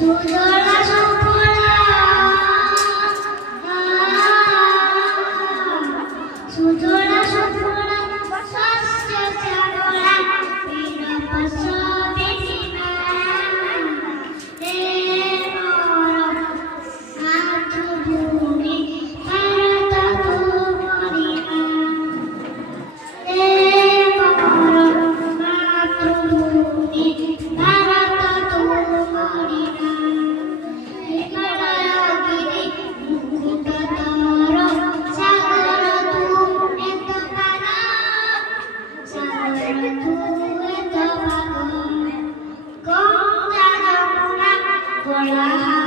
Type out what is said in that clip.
সুজলা সুফলা সুজলা সুফলা শস্য শ্যামলা নিরপশোভিনী হে মোর মাতৃভূমি ভারত তুমরি হে মোর মাতৃভূমি ভারত তুমরি হিমালয়গিরি মুকুট তর সাগর তু এত পার সাগর তু এত পার গঙ্গা যমুনা বলা